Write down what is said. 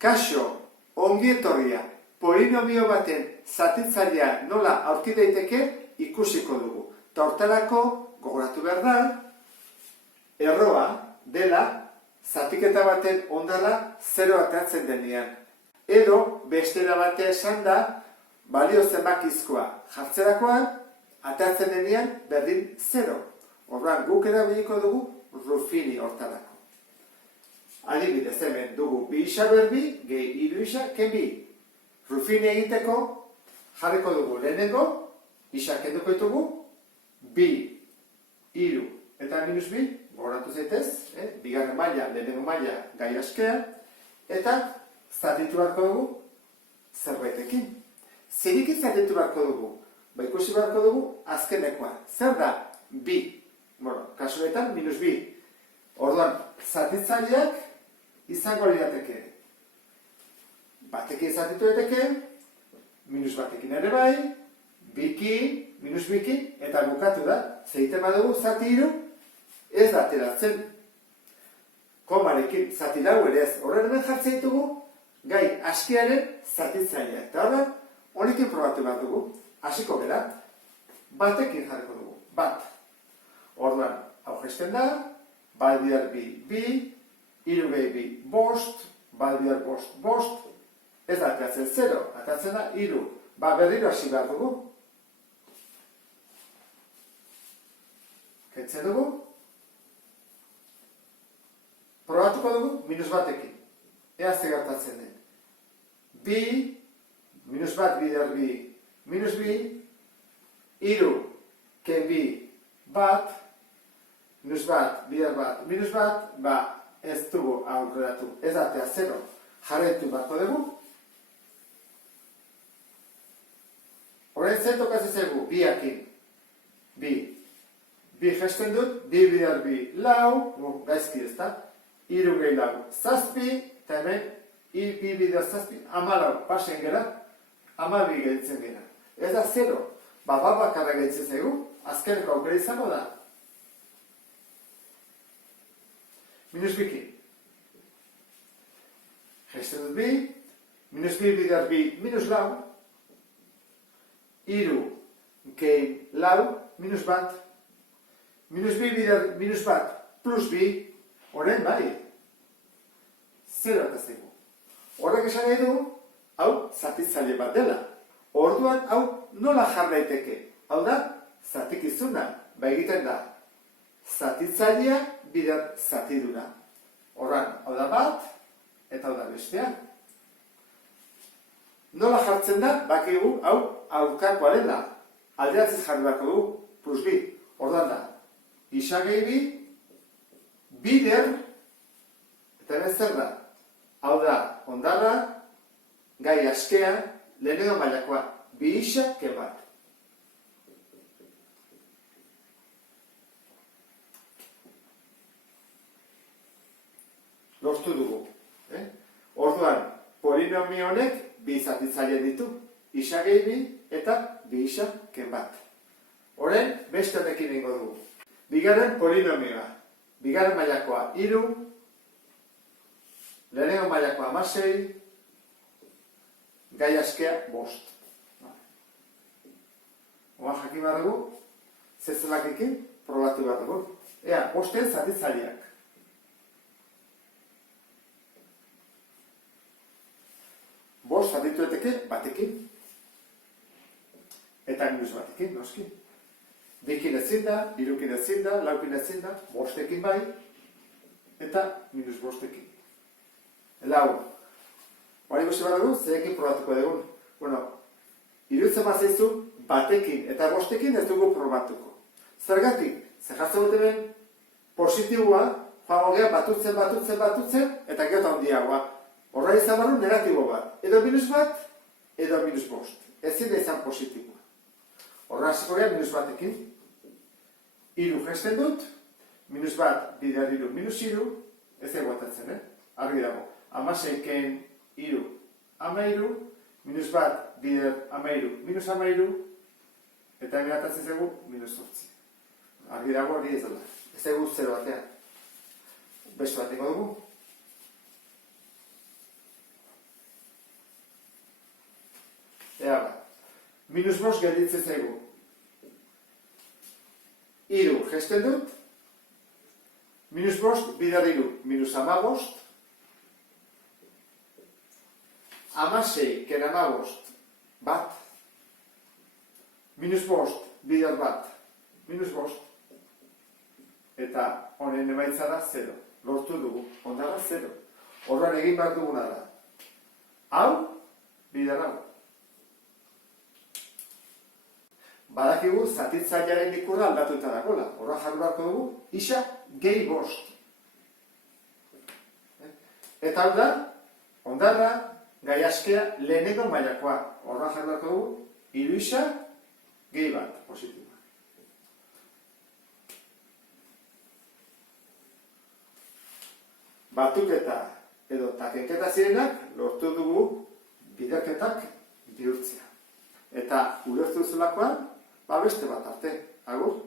Kaixo, ongi etorria, polinomio baten zatitzailea nola aurki daiteke ikusiko dugu. Ta horretarako gogoratu behar da, erroa dela zatiketa baten ondala 0 ateratzen denean. Edo, bestera batea esan da, balio zenbakizkoa jartzerakoan, ateratzen denean berdin 0. Orduan, guk erabiliko dugu Ruffini horretarako. Adibidez, hemen dugu bi isa berbi, gehi hiru isa, kenbi. Ruffini egiteko jarriko dugu lehenengo, isa kenduko ditugu, bi, hiru eta minus bi, gogoratu zaitez, bigarren maila, lehenengo maila gai askea, eta zatitu beharko dugu zerbaitekin. Zerik zatitu beharko dugu? Ikusi beharko dugu azkenekoa. Zer da? Bi. Kasuetan, minus bi. Orduan, zatitzaileak izango lirateke. Batekin zatitu daiteke, minus batekin ere bai, bikin, minus bikin, eta bukatu da, zeiten badugu zati hiru, ez da ateratzen. Komarekin zati lau ere ez. Horren hemen jartzen ditugu, gai askearen zatitzaileak. Eta horren, honekin probatu behar dugu, hasiko gara, batekin jarriko dugu, bat. Orduan, hau gesten da, bat bidar bi, bi, hiru gehi bi, bost, bat bidar bost, bost, ez da ateratzen 0, ateratzen da hiru. Berriro hasi behar dugu. Kentzen dugu. Probatuko dugu, minus batekin. Ea ze gertatzen den. Bi, minus bat bidar bi, minus bi, hiru, ken bi, bat, minus bat, bidar bat, minus bat, ez dugu aurreratu, ez atea 0. Jarretu bako dugu. Horren zen tokatzen zaigu, biakin. Bi gesten dut, bi bidar bi lau, gaizki ez da, hiru gehi lau zazpi, eta hemen, bi bidar zazpi, 14 pasen gera, 12 gehitzen gera. Ez da 0. Bakarra gehitzen zaigu, azkeneko aukera izango da. Minus biki. Gesten dut bi, minus bi bidar bi, minus lau, hiru gehi lau, minus bat, minus bi bidar minus bat, plus bi, horren bai, 0 eta zaigu. Horrek esan nahi du, hau zatitzaile bat dela. Orduan, hau nola jar daiteke? Hau da, zatikizuna, egiten da. Zatitzailea bidar zatiduna. Horran, hau da bat, eta hau da bestea. Nola jartzen da, bakigu, hau aurkakoa dela. Alderatziz jarri beharko dugu, plus bi. Orduan da, isa gehi bi, bider, eta hemen zer da. Hau da, ondarra, gai askea, lehenengo mailakoa, bi isa ken bat. Lortu dugu. Orduan, polinomio honek bi zatitzaile ditu. Isa gehi bi eta bi isa ken bat. Horren, beste honekin ingo dugu. Bigarren polinomioa. Bigarren mailakoa 3, lehenengo mailakoa 16, gai askea 5. Oa jakin behar dugu, zezelakekin probatu behar dugu. Ea, 5 zatitzaileak. Bost zatitu eteke batekin. Eta minus batekin, noski. Bikin ezin da, hirukin ezin da, laukin ezin da, 5ekin bai, eta minus 5ekin. Lau. Hori guzi behar dugu, zerekin probatuko dugu. Iruditzen bazaizu, batekin eta 5ekin ez dugu probatuko. Zergatik, jartzen dut hemen positiboa, joango geha batutzen, eta gero handiagoa. Horra izan barru negatibo bat. Edo minus bat, edo minus 5. Ezin da izan positiboa. Horra hasiko geha minus batekin. 3 gesten dut, minus bat bidar 3, minus 3, ez egotatzen, argi dago. 16ken 3, 13, minus bat bidar 13, minus 13, eta egatatzen zegu minus 8. Argi dago hori ez dela. Ez egu 0 batean. Beste bateko dugu. bat. Minus bost gelditzen zaigu. 3 gesten dut. Minus bost, bider 3, minus 15. 16, ken 15, bat. Minus bost, bider bat, minus bost. Eta honen emaitza da 0. Lortu dugu, ondara 0. Horren egin behar duguna da. Hau, bider hau. Badakigu zatitzailearen ikurra aldatuta dagoela. Horra jarri beharko dugu, isa gehi bost. Eta hau da, ondara, gai askea lehenengo mailakoa. Horra jarri beharko dugu, 3 isa gehi bat, positiboa. Batuketa edo takenketa zirenak lortu dugu biderketak bihurtzea. Eta ulertu zelakoan, beste bat arte. Agur?